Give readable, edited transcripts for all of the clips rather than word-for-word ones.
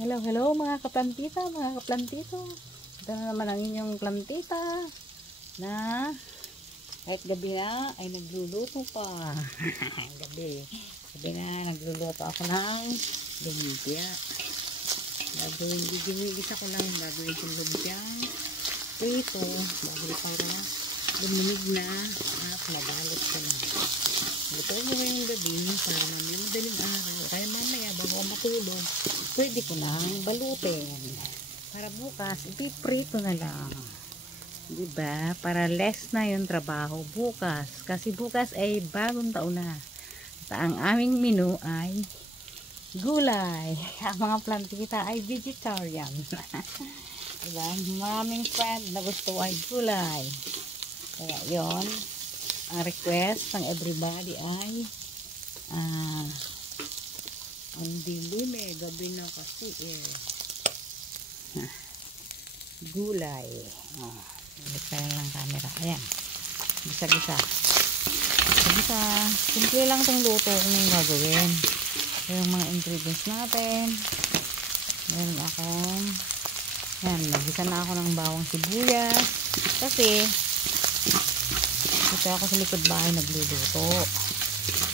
Hello, hello mga kaplantita, mga kaplantito. Ito na naman ang inyong plantita na kahit gabi na ay nagluluto pa. gabi na nagluluto ako ng lumpia. Gigigisa ko lang, gagawin kong lumpia prito bago para lumimig na at mabalot ko na. Lutuin ko ngayong gabi para mamaya madaling araw. Kaya mamaya bago ako matulog, pwede ko nang balutin. Para bukas, ipiprito na lang. Diba? Para less na yung trabaho bukas. Kasi bukas ay bagong taon na. At ang aming menu ay gulay. Ang mga plantita ay vegetarian. Diba? Maraming friend na gusto ay gulay. Kaya yon, ang request ng everybody ay ang dilim gabi na kasi gulay. Balik pa lang camera. Ayan, gisa-gisa. Simple lang itong luto kung yung gagawin. Yung mga ingredients natin, meron akong nagisa na ako ng bawang sibuyas kasi dito ako sa likod bahay nagluluto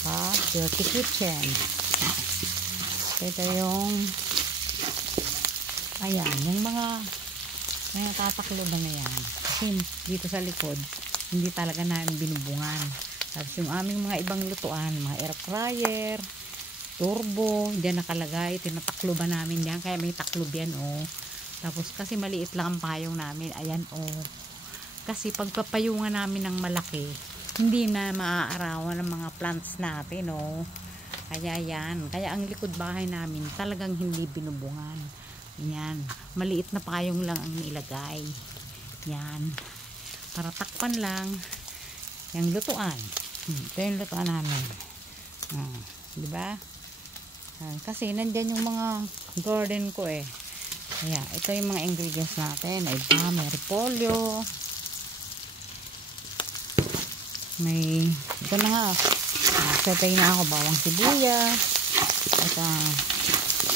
sa dirty kitchen. Ito yung ayan, yung mga tatakloban na yan kasi dito sa likod hindi talaga namin binubungan. Tapos yung aming mga ibang lutuan, mga air fryer, turbo, dyan nakalagay, tinatakloban namin yan, kaya may taklob yan Tapos kasi maliit lang ang payong namin, ayan kasi pagpapayungan namin ng malaki, hindi na maaarawan ng mga plants natin kaya yan, kaya ang likod bahay namin talagang hindi binubungan. Yan, maliit na payong lang ang nilagay. Yan, para takpan lang yung lutuan. Ito yung lutuan namin. Diba? Kasi nandyan yung mga garden ko Ayan, ito yung mga ingredients natin. May repolyo. Ito na nga. Satay na ako bawang sibuyas. At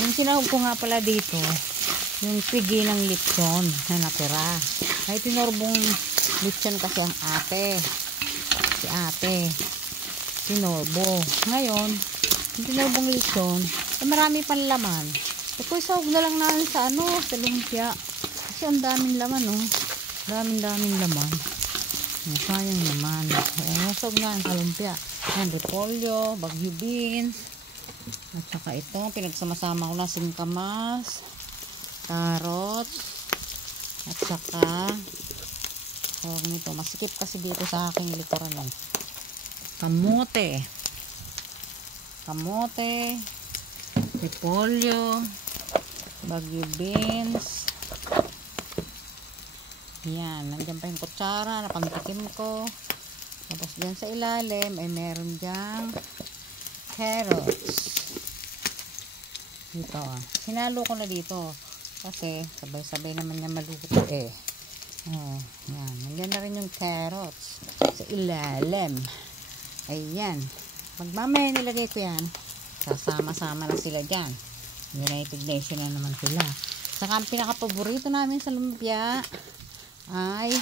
yung sinahog ko nga pala dito, yung pigi ng lechon na natira. Ay tinorbong lechon kasi ang si ate tinorbo. Ngayon yung tinorbong lechon marami pang laman. Ito isahog na lang namin sa sa lumpia kasi ang daming laman daming laman. Sayang naman. Isahog na sa lumpia. Yan, repolyo, bagyo beans, at saka ito pinagsama-sama ko na singkamas, carrots, at saka nito, masikip kasi dito sa aking likuran kamote, repolyo, bagyo beans. Yan, nandiyan pa yung kutsara na pantikim ko. Tapos dyan sa ilalim ay meron dyang carrots dito. Sinalo ko na dito kasi sabay-sabay naman niya maluto yan, nandiyan na rin yung carrots sa ilalim. Ayan, magmamaya nilagay ko yan, sasama-sama na sila dyan. United Nation na naman sila. Saka ang pinaka-paborito namin sa lumpia ay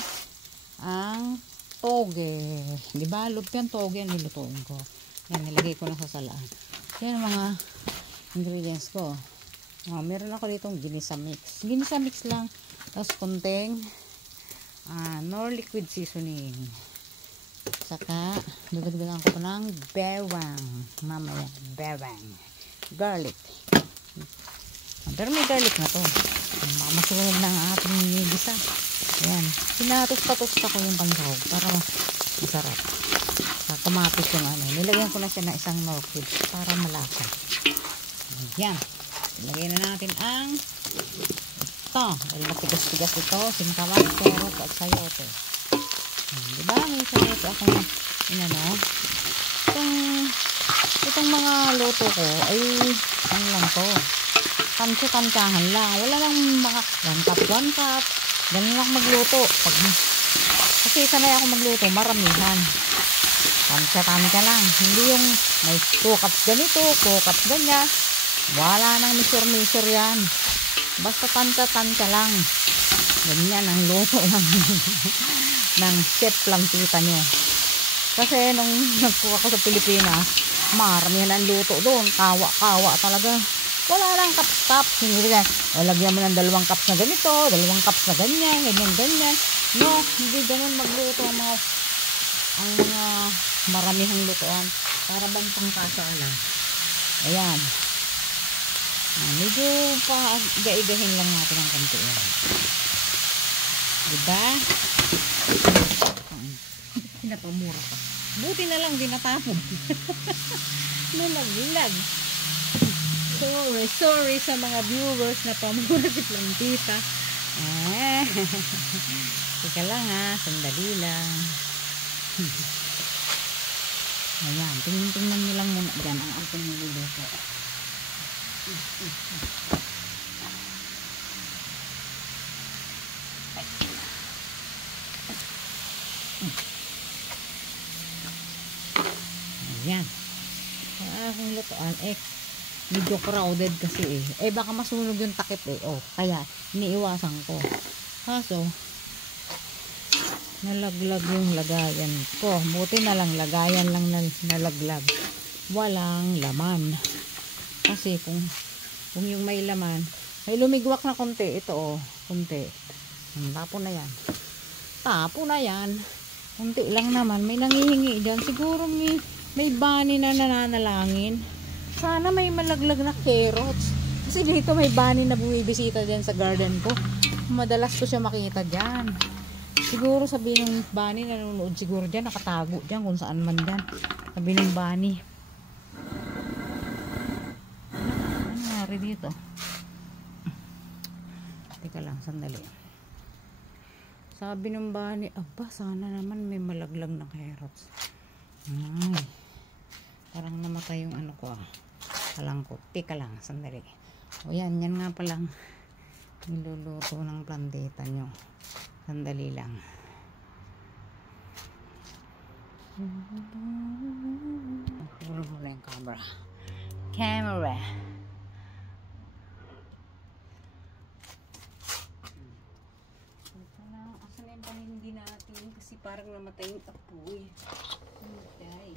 ang toge. Diba? Lumpiang toge ang nilutuin ko. Yan, nilagay ko na sa salaan. Yan ang mga ingredients ko. Meron ako ditong ginisa mix. Ginisa mix lang. Tapos konting nor liquid seasoning. Saka dagdagan ko pa ng bawang. Mamaya, bawang. Garlic. Pero may garlic na to. Masunog na ang ating gisa. Ayan. Pinatos-patos ko yung pansahog para masarap. Kamatis yung nilagyan ko na siya na isang nor cubes para malasa. Ayan. Ilagay na natin ang ito. Dahil matigas-tigas ito. Singkamas, carrot at sayote. Diba? May sayote ako itong mga luto ko ay lang to. Tansya-tansyahan lang. Wala lang mga 1 cup. Ganun lang magluto. Kasi sanay ako magluto, maramihan. Tansya-tansya lang. Hindi yung may 2 cups ganito, 2 cups ganyan. Wala nang measure yan. Basta tansya-tansya lang. Ganyan ang luto ng chef Plantita nyo. Kasi nung nagkuha ko sa Pilipinas, maramihan ang luto doon. Kawa-kawa talaga. Wala lang cups-cups. Hindi ka, lagyan mo ng 2 cups na ganito, 2 cups na ganyan, ganyan. No, hindi ganun magluto ang mga maramihang lutoan. Para bang pangkasala. Ayan. Medyo pa-iga-igahin lang natin ang kanto yan. Diba? Pinapamura pa. Buti na lang din natapon. Nalaglag. Sorry sa mga viewers na pamura si Plantita. Teka lang sandali lang. Ayan, tingnan nyo lang muna dyan ang ating niluluto. Ayan. Ang lutoan, medyo crowded kasi baka masunog yung takip kaya iniiwasan ko. Kaso, nalaglag yung lagayan ko. Buti na lang, lagayan lang nalaglag. Walang laman. Kasi kung yung may laman, may lumigwak na konti. Ito konti. Tapo na yan. Konti lang naman. May nangihingi dyan. Siguro may bunny na nananalangin. Sana may malaglag na carrots. Kasi dito may bunny na bumibisita dyan sa garden ko. Madalas ko siya makita dyan. Siguro sabi ng bunny, nanonood siguro dyan, nakatago dyan kung saan man dyan. Sabi ng bunny. Ano nangyari dito? Teka lang, sandali. Sabi ng bunny, aba, sana naman may malaglag na carrots. Ay, parang namatay yung ano ko kalangkot. Teka lang, sandali. O yan nga palang niluluto ng Plantita nyo. Sandali lang. Puro mo na yung camera. Asan na yung panindi natin? Kasi parang namatay yung apoy. Okay.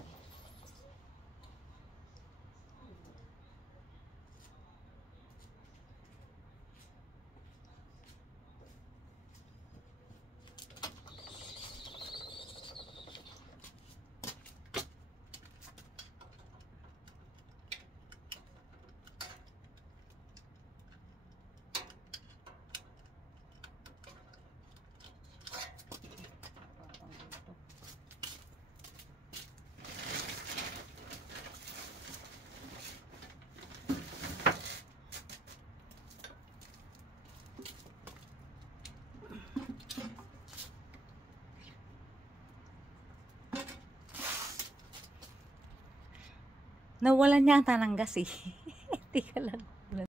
Nawalan yata ng gas Teka lang.